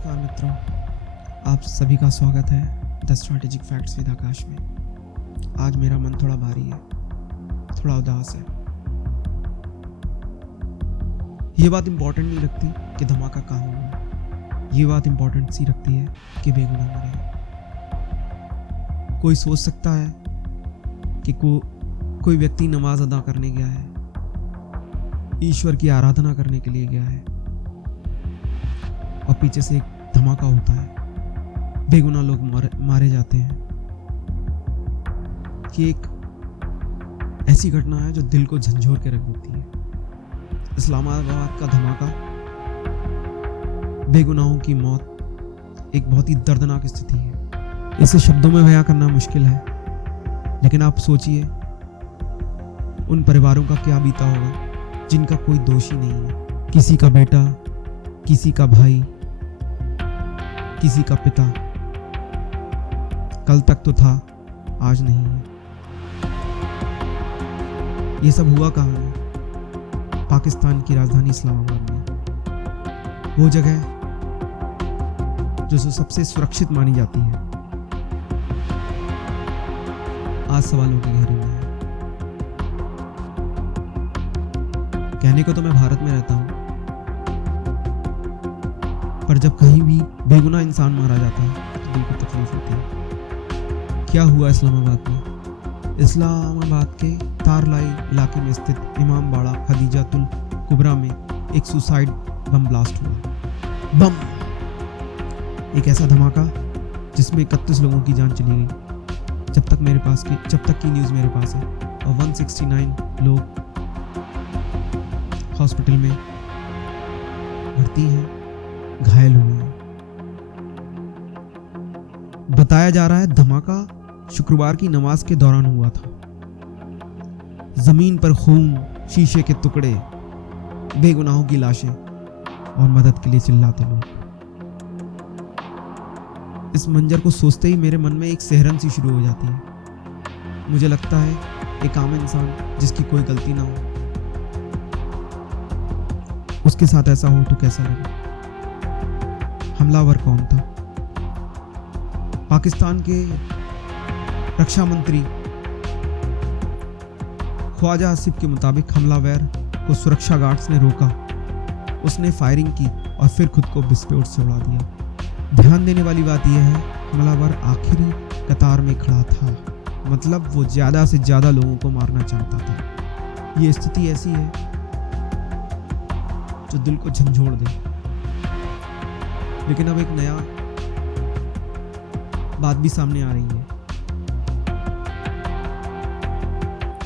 नमस्कार मित्रों, आप सभी का स्वागत है द स्ट्रैटेजिक फैक्ट्स विद आकाश में। आज मेरा मन थोड़ा भारी है, थोड़ा उदास है। ये बात इम्पोर्टेंट नहीं लगती कि धमाका कहाँ हुआ, ये बात इम्पोर्टेंट सी लगती है कि बेगुनाह मरे। कोई सोच सकता है कि कोई व्यक्ति नमाज अदा करने गया है, ईश्वर की आराधना करने के लिए गया है और पीछे से एक धमाका होता है, बेगुनाह लोग मारे जाते हैं। कि एक ऐसी घटना है जो दिल को झंझोर के रख देती है। इस्लामाबाद का धमाका, बेगुनाहों की मौत, एक बहुत ही दर्दनाक स्थिति है। इसे शब्दों में बयां करना मुश्किल है, लेकिन आप सोचिए उन परिवारों का क्या बीता होगा जिनका कोई दोष ही नहीं है। किसी का बेटा, किसी का भाई, किसी का पिता, कल तक तो था, आज नहीं है। ये सब हुआ कहाँ है? पाकिस्तान की राजधानी इस्लामाबाद में, वो जगह जो सबसे सुरक्षित मानी जाती है, आज सवालों के घेरे में है। कहने को तो मैं भारत में रहता हूँ, पर जब कहीं भी बेगुनाह इंसान मारा जाता है तो दिल को तकलीफ होती है। क्या हुआ इस्लामाबाद में? इस्लामाबाद के तारलाई इलाके में स्थित इमाम बाड़ा खदीजातुल कुबरा में एक सुसाइड बम ब्लास्ट हुआ। बम, एक ऐसा धमाका जिसमें 31 लोगों की जान चली गई जब तक की न्यूज़ मेरे पास है, और 169 लोग हॉस्पिटल में भर्ती हैं, घायल हुए हैं। बताया जा रहा है धमाका शुक्रवार की नमाज के दौरान हुआ था। जमीन पर खून, शीशे के टुकड़े, बेगुनाहों की लाशें और मदद के लिए चिल्लाते लोग। इस मंजर को सोचते ही मेरे मन में एक सिहरन सी शुरू हो जाती है। मुझे लगता है एक आम इंसान जिसकी कोई गलती ना हो, उसके साथ ऐसा हो तो कैसा लगे। हमलावर कौन था? पाकिस्तान के रक्षा मंत्री ख्वाजा आसिफ के मुताबिक हमलावर को सुरक्षा गार्ड्स ने रोका, उसने फायरिंग की और फिर खुद को विस्फोट से उड़ा दिया। ध्यान देने वाली बात यह है, हमलावर आखिरी कतार में खड़ा था, मतलब वो ज्यादा से ज्यादा लोगों को मारना चाहता था। ये स्थिति ऐसी है जो दिल को झंझोड़ दे। लेकिन अब एक नया बात भी सामने आ रही है।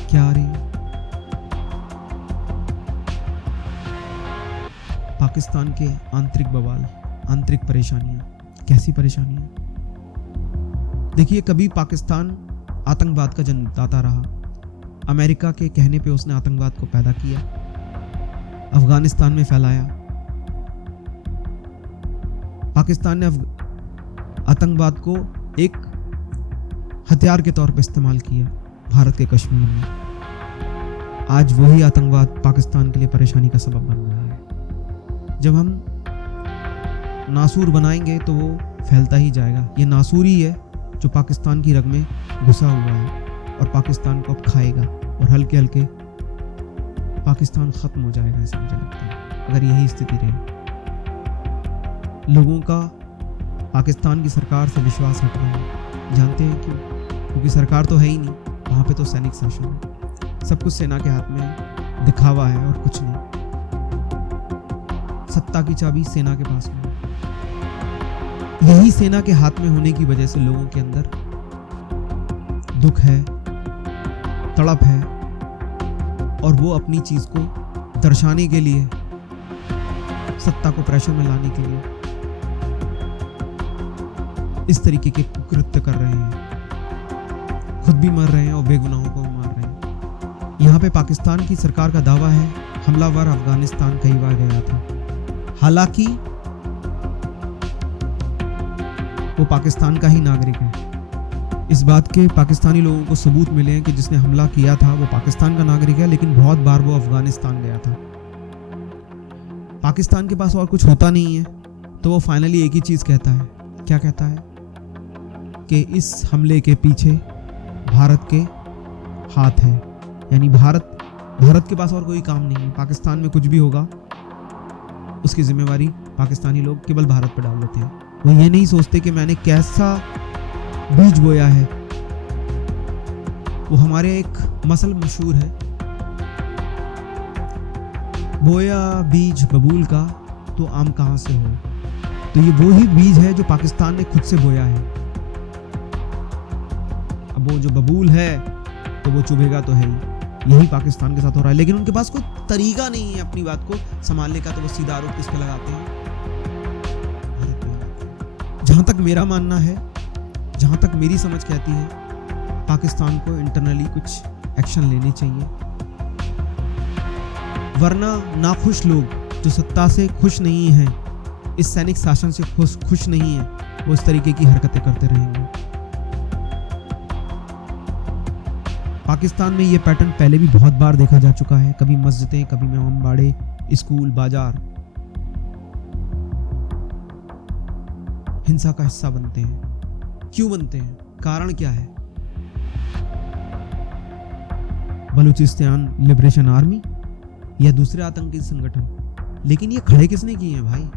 क्या आ रही है? पाकिस्तान के आंतरिक बवाल, आंतरिक परेशानियां। कैसी परेशानियां? देखिए, कभी पाकिस्तान आतंकवाद का जन्मदाता रहा। अमेरिका के कहने पे उसने आतंकवाद को पैदा किया, अफगानिस्तान में फैलाया। पाकिस्तान ने आतंकवाद को एक हथियार के तौर पर इस्तेमाल किया भारत के कश्मीर में। आज वही आतंकवाद पाकिस्तान के लिए परेशानी का सबब बन रहा है। जब हम नासूर बनाएंगे तो वो फैलता ही जाएगा। ये नासूर ही है जो पाकिस्तान की रग में घुसा हुआ है और पाकिस्तान को अब खाएगा, और हल्के हल्के पाकिस्तान खत्म हो जाएगा, ऐसा मुझे लगता है, अगर यही स्थिति रही। लोगों का पाकिस्तान की सरकार से विश्वास हट रहा है। जानते हैं क्यों? क्योंकि सरकार तो है ही नहीं, वहाँ पे तो सैनिक शासन है। सब कुछ सेना के हाथ में, दिखावा है और कुछ नहीं। सत्ता की चाबी सेना के पास में है। यही सेना के हाथ में होने की वजह से लोगों के अंदर दुख है, तड़प है, और वो अपनी चीज को दर्शाने के लिए, सत्ता को प्रेशर में लाने के लिए इस तरीके के कृत्य कर रहे हैं। खुद भी मर रहे हैं और बेगुनाहों को मार रहे हैं। यहाँ पे पाकिस्तान की सरकार का दावा है हमलावर अफगानिस्तान कई बार गया था। हालांकि वो पाकिस्तान का ही नागरिक है। इस बात के पाकिस्तानी लोगों को सबूत मिले हैं कि जिसने हमला किया था वो पाकिस्तान का नागरिक है, लेकिन बहुत बार वो अफगानिस्तान गया था। पाकिस्तान के पास और कुछ होता नहीं है तो वो फाइनली एक ही चीज़ कहता है। क्या कहता है? कि इस हमले के पीछे भारत के हाथ है। यानी भारत के पास और कोई काम नहीं है। पाकिस्तान में कुछ भी होगा उसकी जिम्मेवारी पाकिस्तानी लोग केवल भारत पर डाल देते हैं। वो ये नहीं सोचते कि मैंने कैसा बीज बोया है। वो हमारे एक मसल मशहूर है, बोया बीज बबूल का तो आम कहां से हो। तो ये वो ही बीज है जो पाकिस्तान ने खुद से बोया है। अब वो जो बबूल है तो वो चुभेगा तो है ही। यही पाकिस्तान के साथ हो रहा है। लेकिन उनके पास कोई तरीका नहीं है अपनी बात को संभालने का, तो वो सीधा आरोप किस पे लगाते हैं? भारत पे लगाते हैं। जहां तक मेरा मानना है, जहां तक मेरी समझ कहती है, पाकिस्तान को इंटरनली कुछ एक्शन लेने चाहिए, वरना नाखुश लोग जो सत्ता से खुश नहीं हैं, इस सैनिक शासन से खुश नहीं है, वो इस तरीके की हरकतें करते रहेंगे। पाकिस्तान में ये पैटर्न पहले भी बहुत बार देखा जा चुका है। कभी मस्जिदें, कभी इमामबाड़े, स्कूल, बाजार हिंसा का हिस्सा बनते हैं। क्यों बनते हैं? कारण क्या है? बलूचिस्तान लिबरेशन आर्मी या दूसरे आतंकी संगठन? लेकिन ये खड़े किसने किए हैं भाई?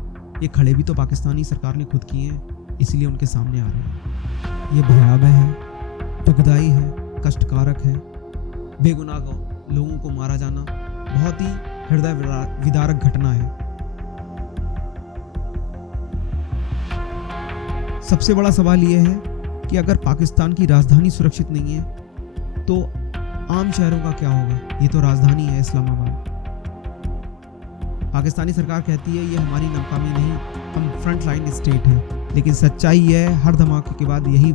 ये खड़े भी तो पाकिस्तानी सरकार ने खुद किए हैं, इसलिए उनके सामने आ रहे हैं। ये भयावह है, दुखदाई है, कष्टकारक है। बेगुनाह लोगों को मारा जाना बहुत ही हृदय विदारक घटना है। सबसे बड़ा सवाल यह है कि अगर पाकिस्तान की राजधानी सुरक्षित नहीं है तो आम शहरों का क्या होगा? ये तो राजधानी है इस्लामाबाद। पाकिस्तानी सरकार कहती है ये हमारी नाकामी नहीं, हम फ्रंट लाइन स्टेट है, लेकिन सच्चाई है हर धमाके के बाद यही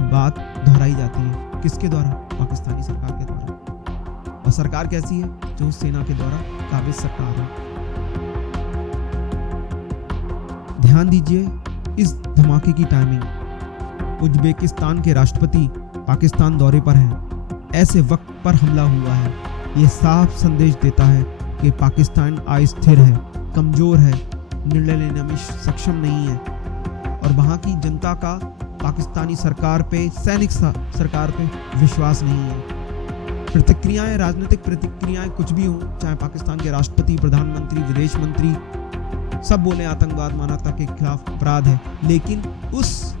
बात दोहराई जाती है। किसके द्वारा? पाकिस्तानी सरकार के द्वारा। और सरकार कैसी है? जो सेना के द्वारा काबिज सरकार है। ध्यान दीजिए इस धमाके की टाइमिंग। उज्बेकिस्तान के राष्ट्रपति पाकिस्तान दौरे पर हैं। ऐसे वक्त पर हमला हुआ है। ये साफ संदेश देता है कि पाकिस्तान अस्थिर है, कमजोर है, निर्णय लेने में सक्षम नहीं है, और वहां की जनता का पाकिस्तानी सरकार पे, सैनिक सरकार पे विश्वास नहीं है। प्रतिक्रियाएं, राजनीतिक प्रतिक्रियाएं कुछ भी हो, चाहे पाकिस्तान के राष्ट्रपति, प्रधानमंत्री, विदेश मंत्री सब बोले आतंकवाद मानवता के खिलाफ अपराध है, लेकिन उस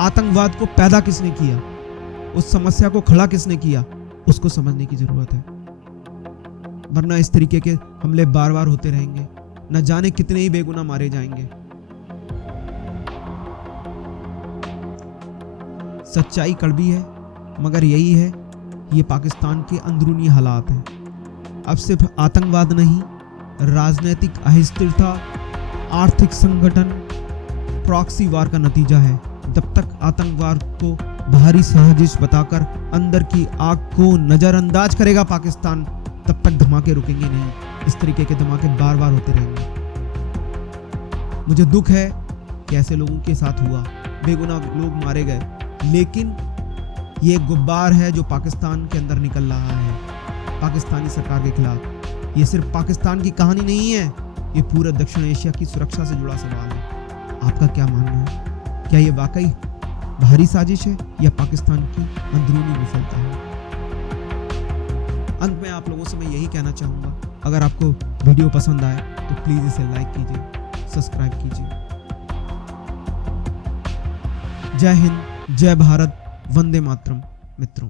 आतंकवाद को पैदा किसने किया, उस समस्या को खड़ा किसने किया, उसको समझने की जरूरत है। वरना इस तरीके के हमले बार बार होते रहेंगे, न जाने कितने ही बेगुनाह मारे जाएंगे। सच्चाई कड़वी है, मगर यही है, ये पाकिस्तान के अंदरूनी हालात हैं। अब सिर्फ आतंकवाद नहीं, राजनीतिक अस्थिरता, आर्थिक संगठन, प्रॉक्सी वार का नतीजा है। जब तक आतंकवाद को बाहरी साजिश बताकर अंदर की आग को नजरअंदाज करेगा पाकिस्तान, तब तक धमाके रुकेंगे नहीं। इस तरीके के धमाके बार बार होते रहेंगे। मुझे दुख है कि ऐसे लोगों के साथ हुआ, बेगुनाह लोग मारे गए, लेकिन ये गुब्बार है जो पाकिस्तान के अंदर निकल रहा है पाकिस्तानी सरकार के खिलाफ। ये सिर्फ पाकिस्तान की कहानी नहीं है, ये पूरे दक्षिण एशिया की सुरक्षा से जुड़ा सवाल है। आपका क्या मानना है? क्या ये वाकई बाहरी साजिश है या पाकिस्तान की अंदरूनी विफलता है? अंत में आप लोगों से मैं यही कहना चाहूँगा, अगर आपको वीडियो पसंद आए तो प्लीज़ इसे लाइक कीजिए, सब्सक्राइब कीजिए। जय हिंद, जय भारत, वंदे मातरम मित्रों।